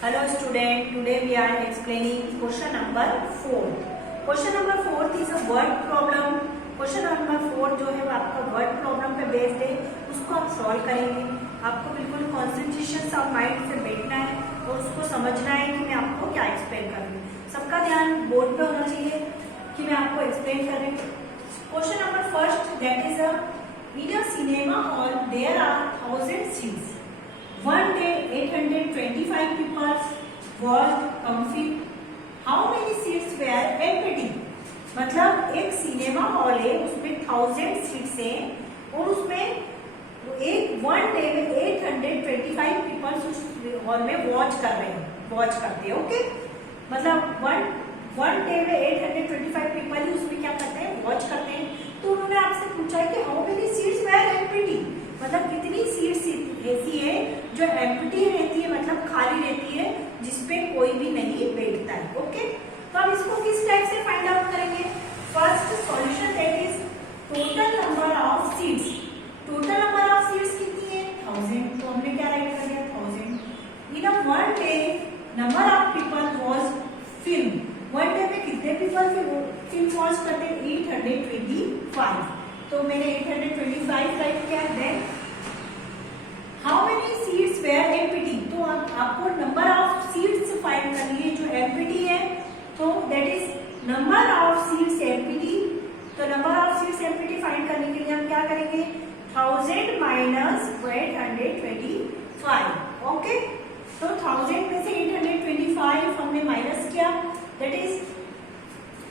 Hello student, today we are explaining question number 4. Question number 4 is a word problem. Question number 4 जो है वो आपका word problem पे based है, उसको आप सॉल्व करेंगे. आपको बिल्कुल कॉन्सेंट्रेशन ऑफ माइंड से बैठना है और उसको समझना है कि मैं आपको क्या एक्सप्लेन कर रही हूँ. सबका ध्यान बोर्ड पे होना चाहिए कि मैं आपको एक्सप्लेन कर रही हूँ. Question number first, that is in a cinema hall there are 1000 seats. One day 825 people watched comfy. How many seats were empty? मतलब एक सिनेमा हॉल है, उसमें 1000 सीट्स हैं और उसमें एक वन डे में 825 पीपल्स उस हॉल में वॉच करते हैं. ओके, मतलब वन डे में 825 पीपल ही उसमें क्या करते हैं, वॉच करते हैं. तो उन्होंने आपसे पूछा है कि how many seats were empty, मतलब कितनी सीट्स ऐसी है जो एम्प्टी रहती है, मतलब खाली रहती है, जिसपे कोई भी नहीं बैठता है. ओके, तो अब इसको किस टाइप से फाइंड आउट करेंगे. First solution that is total number of seats. Total number of seats कितनी है, 1000. तो हमने क्या राइट कर दिया, 1000. In a one day number of people was film. One day में कितने पीपल फिल्म वॉच करते हैं, 825. तो मैंने 825 राइट किया. Then how many seats were empty. तो आपको नंबर ऑफ सीट्स फाइंड करनी है जो एम्प्टी है. तो that is number of seats empty. तो number of seats empty find करने के लिए हम क्या करेंगे, 1000 माइनस 825. ओके, तो 1000 में से 825 हमने माइनस किया. दैट इज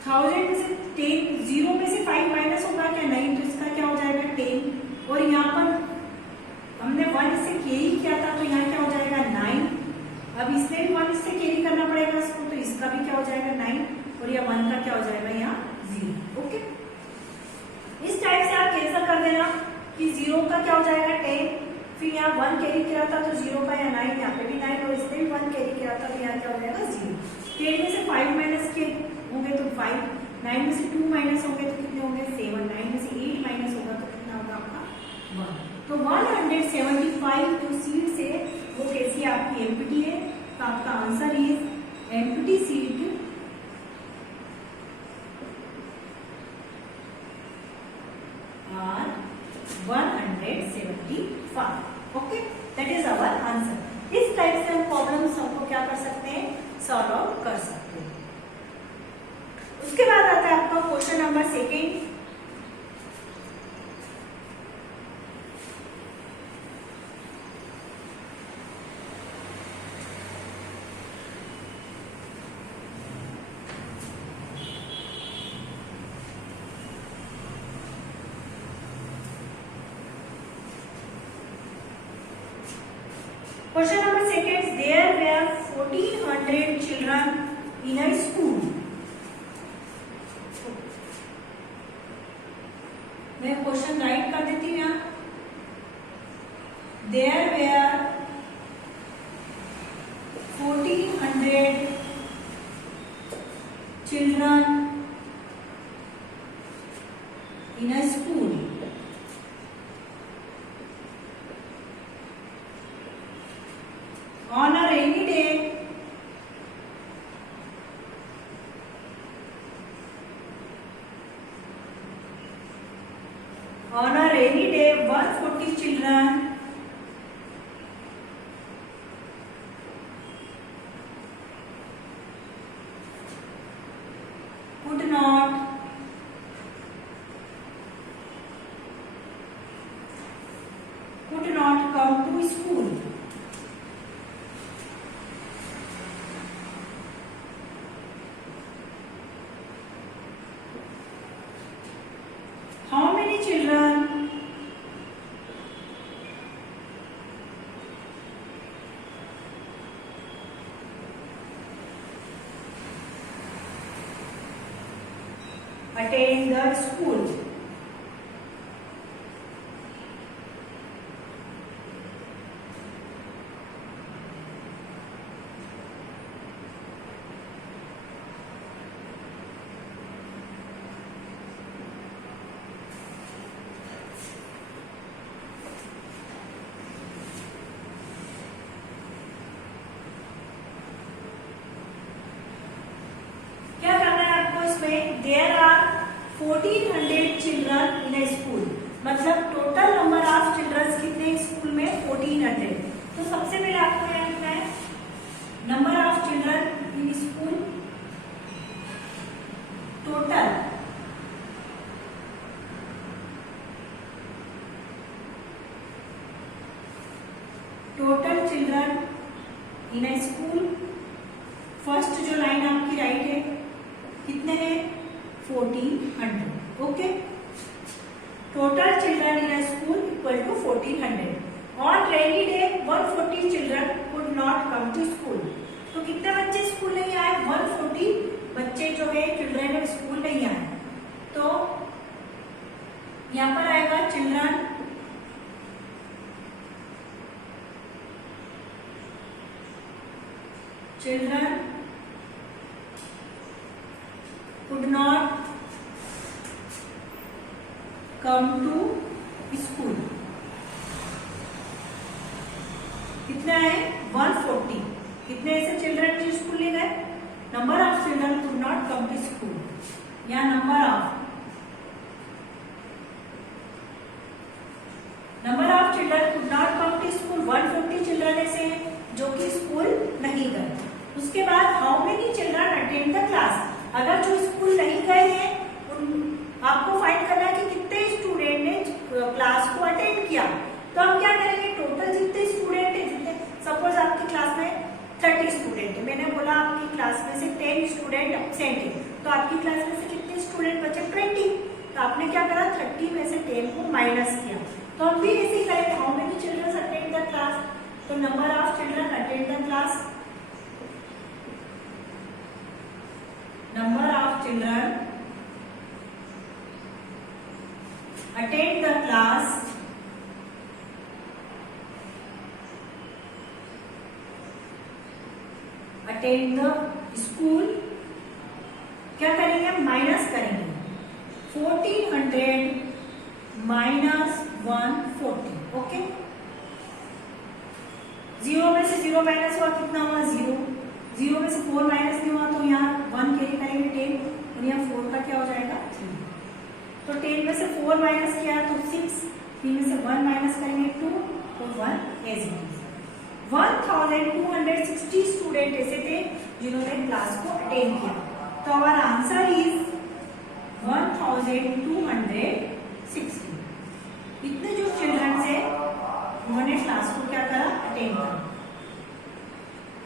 1000 में से 10, 0 में से 5 माइनस होगा क्या, नहीं. तो इसका क्या हो जाएगा, 10. और यहाँ पर हमने 1 से कैरी किया था, तो यहाँ क्या हो जाएगा, 9. अब इसमें भी 1 से कैरी करना पड़ेगा इसको, तो इसका भी क्या हो जाएगा, 9. और यह 1 का क्या हो जाएगा, यहाँ 0. ओके, इस टाइप से आप कैंसिल कर देना कि 0 का क्या हो जाएगा, 10. फिर यहाँ 1 कैरी किया था तो 0 का यहाँ 9, यहाँ पे भी 9, और इसमें भी 1 कैरी किया था तो यहाँ क्या हो जाएगा, 0. 10 में से 5 माइनस के होंगे तो 5, 9 में से 2 माइनस होंगे तो कितने होंगे, 7, 9 में से 8 माइनस होगा तो कितना होगा आपका 1. तो 175 जो सीट्स है वो कैसी आपकी एम्प्टी है. तो आपका answer is empty seat are 175. Okay, that is our answer. इस टाइप से हम प्रॉब्लम सबको क्या कर सकते हैं, सॉल्व आउट कर सकते हैं. उसके बाद आता है आपका question number second. Question number second, there were 1400 children in a school. मैं क्वेश्चन राइट कर देती हूँ यहाँ. There were 1400 children in a school. On a rainy day, on a rainy day, 140 children could not come to school. How many children attend the school? 1400 children in a school, मतलब total number of children कितने school में 1400। तो सबसे पहले आपको यहाँ लिखना है number of children in school, total children in a school. First जो लाइन आपकी राइट है, कितने हैं 1400। Okay, total children in a school equal to 1400। On rainy day 140 children could not come to school. तो कितने बच्चे स्कूल नहीं आए, 140 बच्चे जो है चिल्ड्रन है स्कूल नहीं आए। तो यहाँ पर आएगा children could not come to school। कितना है 140। कितने ऐसे चिल्ड्रन जो स्कूल नहीं गए, number of children could not come to school, या number of children could not come to school, 140 children ऐसे हैं जो कि स्कूल नहीं गए। उसके बाद how many children attend the class, अगर जो स्कूल नहीं गए हैं आपको फाइंड करना है कि कितने स्टूडेंट ने क्लास को अटेंड किया। तो हम क्या करेंगे, टोटल जितने स्टूडेंट है, जितने सपोज आपकी क्लास में 30 स्टूडेंट है, मैंने बोला आपकी क्लास में से 10 स्टूडेंट एब्सेंट है, तो आपकी क्लास में से कितने स्टूडेंट बचे 20। तो आपने क्या करा 30 में से 10 को माइनस किया। तो हम भी ऐसे ही करेंगे, how many children attend the class, तो number of children attend the class, number of children attend the class attend the school। क्या करेंगे, माइनस करेंगे 1400 माइनस 140। ओके, 0 में से 0 माइनस हुआ, कितना हुआ 0। 0 में से 4 माइनस नहीं हुआ तो यहाँ 1 कैरी करेंगे 10, और यहाँ 4 का क्या हो जाएगा 3। तो 10 में से 4 माइनस किया तो 6, 3 में से 1 माइनस करेंगे 2, तो 1 एज इट इज। 1260 स्टूडेंट ऐसे थे जिन्होंने क्लास को अटेंड किया। तो हमारा आंसर इज 1260। इतने जो चिल्ड्रन से उन्होंने क्लास को क्या करा, अटेंड करा।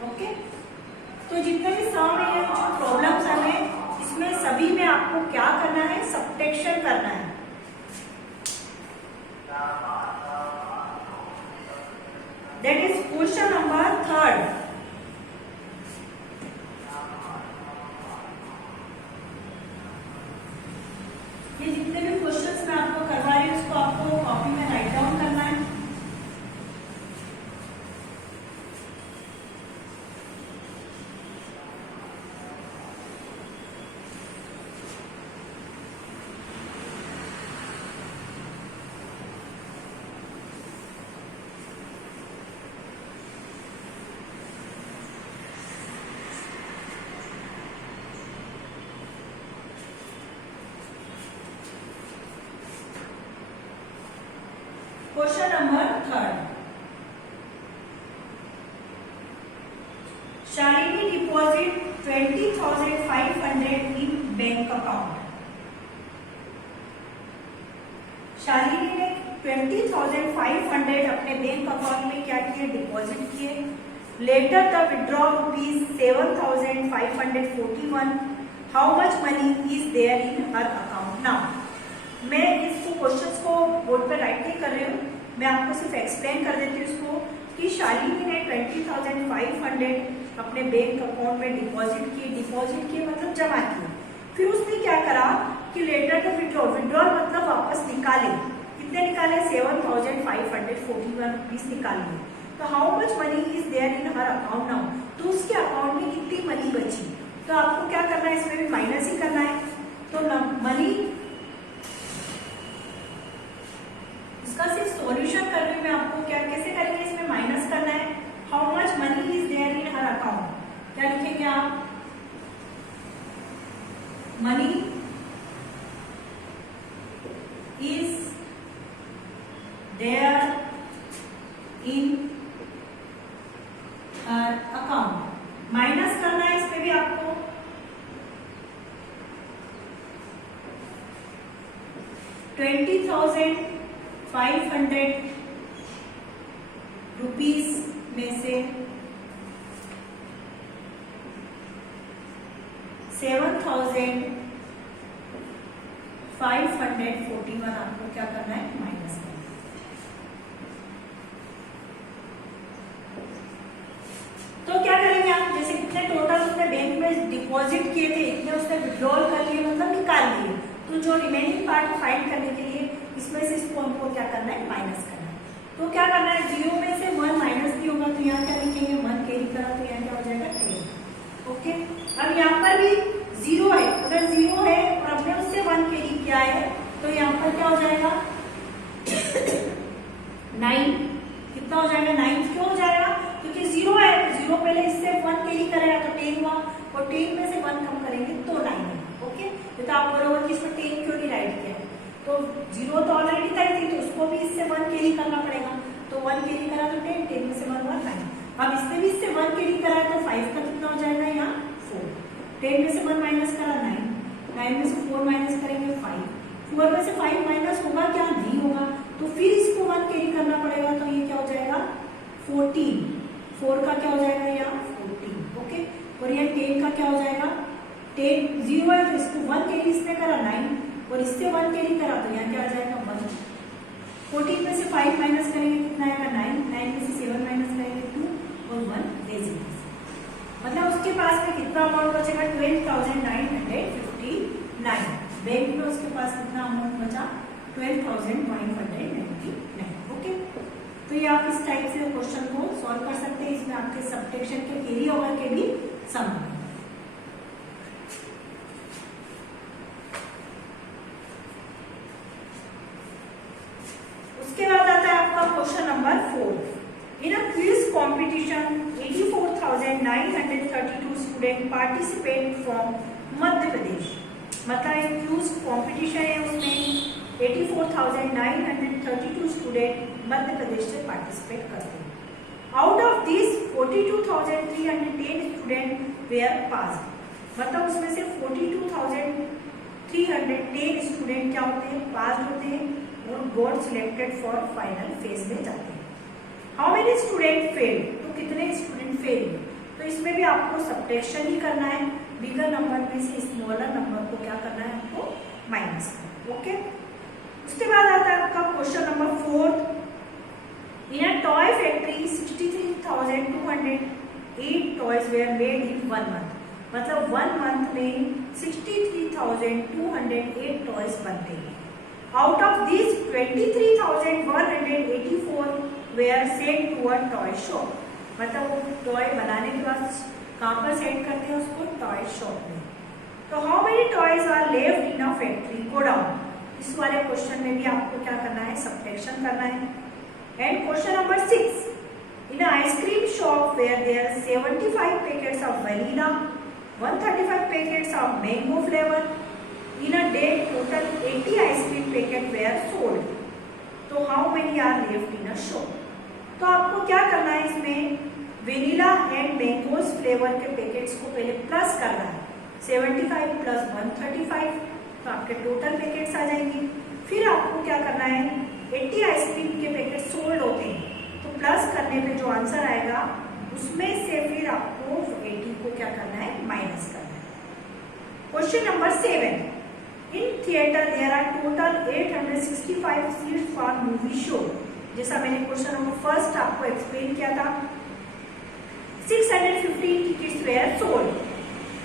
ओके, तो जितने भी सम है या जो प्रॉब्लम्स है इसमें सभी में आपको क्या करना है, सब्ट्रैक्शन करना है। That is question number 3। ये जितने भी क्वेश्चंस मैं आपको करवा रही हूँ उसको आपको कॉपी में राइट डाउन करना है। Question number 3। शालिनी डिपॉजिट 20,500 इन बैंक अकाउंट। शालिनी ने 20,500 अपने बैंक अकाउंट में क्या किए, डिपॉजिट किए। Later the withdraw ₹7,541। How much money is there in her account. Now मैं इसको क्वेश्चंस को बोर्ड पर राइट नहीं कर रही हूँ, मैं आपको सिर्फ एक्सप्लेन कर देती हूँ इसको कि शालिनी ने 20,500 अपने बैंक अकाउंट में डिपॉजिट किए मतलब जमा किए। फिर उसने क्या करा कि लेटर द विड्रॉल मतलब वापस निकाले। कितने निकाले, 7,541 रुपीज निकाले। तो how much money is there in her account now, तो उसके अकाउंट में कितनी मनी बची। तो आपको क्या करना है, इसमें भी माइनस ही करना है। तो मनी इसका सिर्फ सॉल्यूशन कर रही हूं मैं आपको, क्या कैसे करेंगे, इसमें माइनस करना है। How much money is there in her account, क्या लिखेंगे आप, money there in account. Minus करना है इसमें भी आपको। ₹20,500 में से 7,541 आपको क्या करना है, माइनस करना है। तो क्या करेंगे आप, जैसे कितने टोटल उसने बैंक में डिपॉजिट किए थे, इतने उसने विड्रॉल कर लिए, मतलब निकाल लिए। तो जो रिमेनिंग पार्ट फाइंड करने के लिए इसमें से इसको हमको क्या करना है, माइनस करना है। तो क्या करना है, 0 में से 1 माइनस भी होगा, तो यहाँ क्या लिखेंगे, 1 कैरी करा तो यहाँ क्या हो जाएगा, 10। ओके, अब यहाँ पर भी 0 है, अगर 0 है और हमने उससे 1 कैरी किया है तो यहाँ पर क्या हो जाएगा 9। कितना हो जाएगा, 9। क्यों हो जाएगा, क्योंकि 0 है, 0 पहले इससे 1 कैरी करेगा तो 10 हुआ, और 10 में से 1 कम करेंगे तो 9 है। ओके, तो आप बोलोगे कि इसमें 10 क्यों नहीं राइट किया, तो 0 तो ऑलरेडी तय थी, तो उसको भी इससे 1 कैरी करना पड़ेगा। तो 1 कैरी करा तो 10, 10 में से 1 हुआ 9। अब इसमें भी इससे 1 कैरी करा है तो 5 का कितना हो जाएगा, यहाँ 4। 10 में से 1 माइनस करा 9, 9 में से 4 माइनस करेंगे 5, 4 में से 5 माइनस होगा क्या, नहीं होगा, तो फिर इसको 1 कैरी करना पड़ेगा, तो ये क्या हो जाएगा 14। 4 का क्या हो जाएगा, यहाँ 14। ओके, और ये 10 का क्या हो जाएगा, 10 0 है तो इसको 1 कैरी इसने करा 9, और इससे 1 कैरी करा तो यहाँ क्या आ जाएगा 1। 14 में से 5 माइनस करेंगे कितना आएगा 9, 9 में से 7 माइनस करेंगे 2, और 1 रेजिडेंस। मतलब उसके पास में कितना अमाउंट बचेगा, 12,959। बैंक में उसके पास कितना अमाउंट बचा, 12,999। ओके, तो ये आप इस टाइप से क्वेश्चन को सॉल्व कर सकते हैं। इसमें आपके सब्ट्रैक्शन के कैरी ओवर के भी सम है। उसके बाद आता है आपका question number 4। In a quiz competition 84,932 student participate from Madhya Pradesh. मतलब एक क्विज कॉम्पिटिशन है, उसमें 84,932 स्टूडेंट मध्य प्रदेश से पार्टिसिपेट करते हैं। Out of this 42,310 student were pass. मतलब उसमें से 42,310 स्टूडेंट क्या होते हैं, पास होते हैं और got selected for final phase में जाते हैं। हाउ मेनी स्टूडेंट फेल, तो कितने स्टूडेंट फेल। तो इसमें भी आपको सब्ट्रैक्शन ही करना है, बिगर नंबर में से स्मॉलर नंबर को क्या करना है, आपको माइनस करना। ओके, उसके बाद आता है आपका question number 4। In a toy factory 63,208 toys were made in 1 month. मतलब 1 मंथ में 63,208 टॉयज बनते हैं। Out of this 23,184 were sent to a toy shop. मतलब वो टॉय बनाने के बाद कहाँ पर सेंड करते हैं उसको, टॉय शॉप में। तो how many toys are left in a factory, go down. इस वाले क्वेश्चन में भी आपको क्या करना है, सब्ट्रैक्शन करना है। And question number 6। In a ice cream shop where there 75 packets of vanilla, 135 packets of mango flavour. In a day total 80 ice cream packet were sold. तो how many are left in a shop. तो आपको क्या करना है, इसमें vanilla and mangoes flavour के packets को पहले प्लस करना है। 75 प्लस 135, तो आपके टोटल पैकेट्स आ जाएंगे। फिर आपको क्या करना है, 80 आइसक्रीम के पैकेट सोल्ड होते हैं, तो प्लस करने पे जो आंसर आएगा उसमें से फिर आपको 80 को क्या करना है, माइनस करना है। Question number 7। In theatre there are total 865 seats for movie show. जैसा मैंने क्वेश्चन नंबर 1 आपको एक्सप्लेन किया था, 615 टिकट्स वेयर सोल्ड।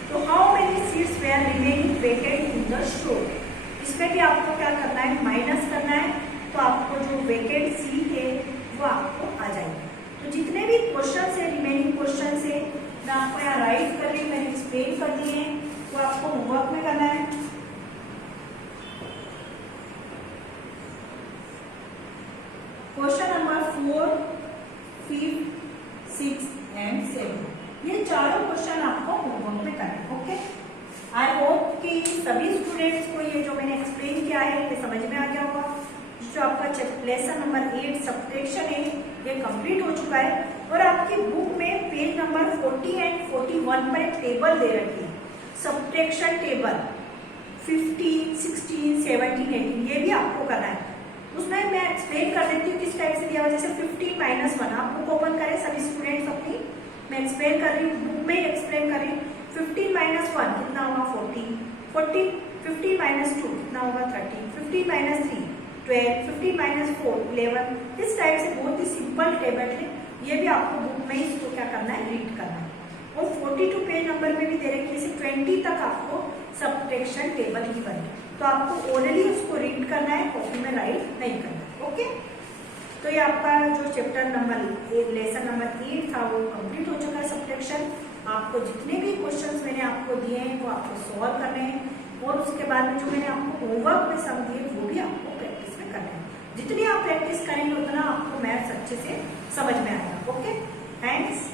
तो how many seats were remaining vacant in the show. इसमें भी आपको क्या करना है, माइनस करना है। तो आपको जो वेकेंट सीट है वो आपको आ जाएगी। तो जितने भी क्वेश्चन है, रिमेनिंग क्वेश्चन है, मैं आपको यहाँ राइट कर रही हूँ, मैंने एक्सप्लेन कर दिए हैं, वो आपको होमवर्क में करना है। क्वेश्चन नंबर 4, 5, 6 एंड 7, ये चारों क्वेश्चन आपको होमवर्क में करना है। ओके, आई होप कि सभी स्टूडेंट्स को ये जो मैंने एक्सप्लेन किया है ये समझ में आ गया होगा। जो आपका लेसन नंबर 8 सब्ट्रैक्शन है ये कंप्लीट हो चुका है। और आपकी बुक में पेज नंबर 40 एंड 41 पर एक टेबल दे रखी है, सब्ट्रैक्शन टेबल 15, 16, 17, 18, ये भी आपको करना है। उसमें मैं एक्सप्लेन कर देती हूँ किस टाइप से दिया हुआ। जैसे 15 - 1 आप बुक ओपन करें सभी स्टूडेंट्स अपनी, मैं एक्सप्लेन कर रही हूँ, बुक में एक्सप्लेन कर रही हूँ। 15 - 1 कितना होगा 40, 15 - 2 कितना होगा 30, 15 - 3 12, 15 - 4 11। इस टाइप से बहुत ही सिंपल टेबल है, ये भी आपको बुक में इसको क्या करना है, रीड करना है। और 42 पेज नंबर में भी दे रखी है, 20 तक आपको सब्ट्रैक्शन टेबल ही करनी है, तो आपको ओरली उसको रीड करना है, कॉपी में राइट नहीं करना है। ओके, तो ये आपका जो चैप्टर नंबर लेसन नंबर 8 था वो कंप्लीट हो चुका है सब्ट्रैक्शन। आपको जितने भी क्वेश्चंस मैंने आपको दिए हैं वो आपको सॉल्व करने हैं, और उसके बाद में जो मैंने आपको होमवर्क में सम दिए वो भी आपको प्रैक्टिस में करना है। जितनी आप प्रैक्टिस करेंगे उतना आपको मैथ्स अच्छे से समझ में आएगा। Okay, thanks.